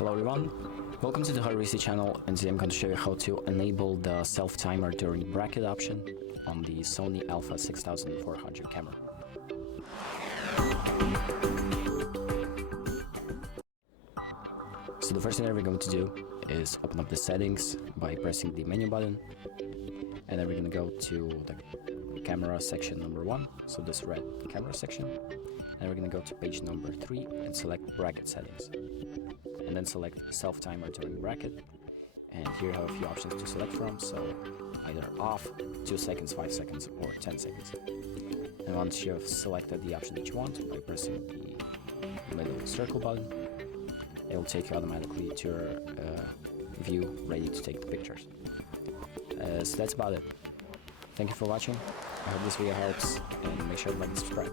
Hello everyone, welcome to the HardReset channel, and today I'm going to show you how to enable the self-timer during bracket option on the Sony Alpha 6400 camera. So the first thing that we're going to do is open up the settings by pressing the menu button, and then we're going to go to the camera section number 1, so this red camera section, and we're going to go to page number 3 and select bracket settings, and then select self-timer during bracket. And here you have a few options to select from, so either off, 2 seconds, 5 seconds, or 10 seconds. And once you have selected the option that you want by pressing the little circle button, it will take you automatically to your view ready to take the pictures. So that's about it. Thank you for watching. I hope this video helps, and make sure to like and subscribe.